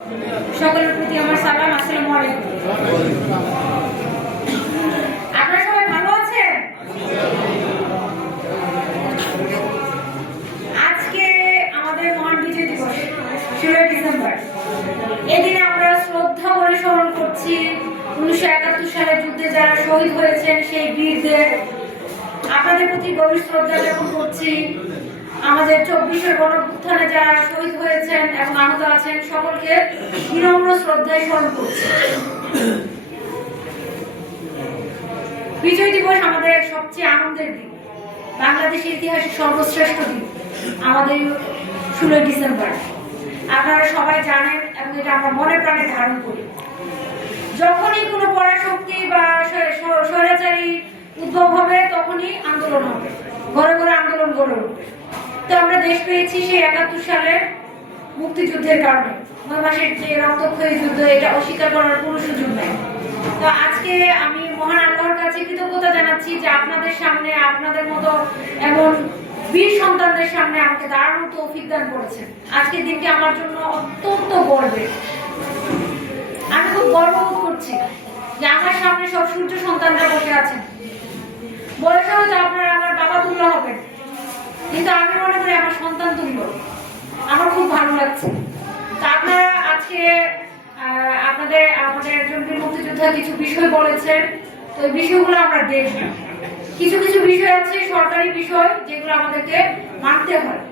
সকলের প্রতি আমার সালাম। আসসালামু আলাইকুম। আপনারা সবাই ভালো আছেন? আজকে আমাদের মহান বিজয় দিবস 16 ডিসেম্বর। এদিনে আমরা শ্রদ্ধা বলে স্মরণ করছি 1971 সালে যুদ্ধে যারা শহীদ হয়েছেন সেই বীরদের। আপনাদের প্রতি গভীর শ্রদ্ধা জ্ঞাপন করছি। আমাদের 24 গণঅভ্যুত্থানে যারা শহীদ হয়েছেন এবং আহত আছেন সকলকে বিনম্র শ্রদ্ধায় স্মরণ করছি। বিজয় দিবস আমাদের সবচেয়ে আনন্দের দিন, বাংলাদেশের ইতিহাসে সর্বশ্রেষ্ঠ দিন আমাদের 16 ডিসেম্বর। আপনারা সবাই জানেন এবং এটা আমরা মনে প্রাণে ধারণ করি। যখনই কোনো পরাশক্তি বা স্বৈরাচারী উদ্ভব হবে তখনই আন্দোলন হবে, ঘরে ঘরে আন্দোলন গড়ে উঠবে। তো আমরা দেশ পেয়েছি সেই 71 সালের মুক্তিযুদ্ধের কারণে। 9 মাসের যে রক্তক্ষয়ী যুদ্ধ, এটা অস্বীকার করার কোনো সুযোগ নেই। তো আজকে আমি মহান আল্লাহর কাছে কৃতজ্ঞতা জানাচ্ছি যে আপনাদের সামনে, আপনাদের মতো এমন বীর সন্তানদের সামনে আমাকে দাঁড়ানোর তৌফিক দান করেছেন। আজকের দিনটি আমার জন্য অত্যন্ত গর্বের। আমি খুব গর্ববোধ করছি যে আমার সামনে সব সূর্য সন্তানরা বসে আছেন। বয়সে হয়তো আপনারা আমার বাবা তুল্য হবেন, কিন্তু আমি মনে করি আমার সন্তান তুল্য। আমার খুব ভালো লাগছে। তা আপনারা আজকে আমাদের একজন বীর মুক্তিযোদ্ধা কিছু বিষয় বলেছেন, তো এই বিষয়গুলো আমরা দেখব। কিছু কিছু বিষয় আছে সরকারি বিষয় যেগুলো আমাদেরকে মানতে হয়।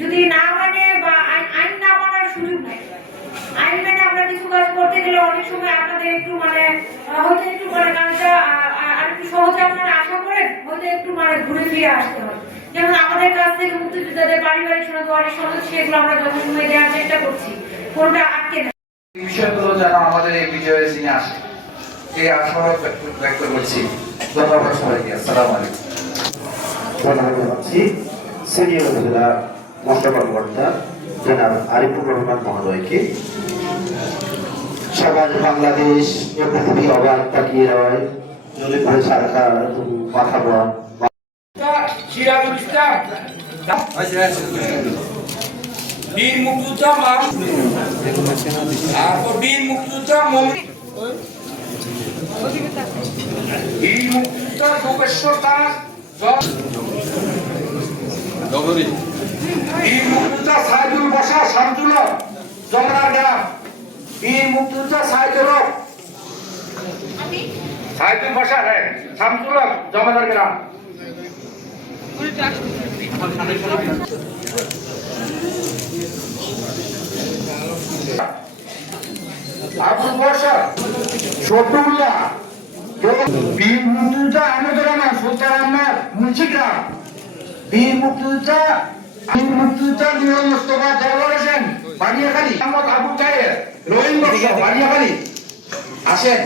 যদি না মানে বা আইন না মানার সুযোগ নেই, আইন মেনে আমরা কিছু কাজ করতে গেলে অনেক সময় আপনাদের একটু হয়তো একটু কাজটা আর একটু সহজে আপনারা আশা করেন, হয়তো একটু ঘুরে ফিরে আসতে হয়। যেমন আমাদের কাছ থেকে মুক্তিযোদ্ধাদের পারিবারিক সনদ, ওয়ারিশ সনদ, সেগুলো আমরা যথাসময়ে দেওয়ার চেষ্টা করছি, কোনটা আটকে নেই। বিষয়গুলো যেন আমাদের এই বিজয়ের সিনে আসে, এই আশাবাদ ব্যক্ত করছি। ধন্যবাদ সবাইকে। আসসালামু আলাইকুম। ধন্যবাদ জানাচ্ছি সিনিয়র উপজেলা মশলা কর্মকর্তা জনাব আরিফুর রহমান মহোদয়কে। সমাজ বাংলাদেশ এ পৃথিবী অবাক তাকিয়ে রয়, জলে পড়ে সরকার মাথা বন সিরাজুল ইসলাম বীর মুক্তিযোদ্ধা বীর মুক্তিযোদ্ধা বীর মুক্তিযোদ্ধা যোগেশ্বর দাস, বীর মুক্তিযোদ্ধা সাইদুল বসা শামসুল জমরার গ্রাম, বীর মুক্তিযোদ্ধা সাইদুল বসা শামসুল জমরার গ্রাম, আবুল বসা শফিউল্লাহ, বীর মুক্তিযোদ্ধা আহমদুর রহমান সুলতান আহমদ মুন্সিগ্রাম, বীর মুক্তিযোদ্ধা নিয়ম মোস্তফা জওয়ার হোসেন বানিয়াখালী, মোহাম্মদ আবু তাহের রহিম বংশ বানিয়াখালী আসেন।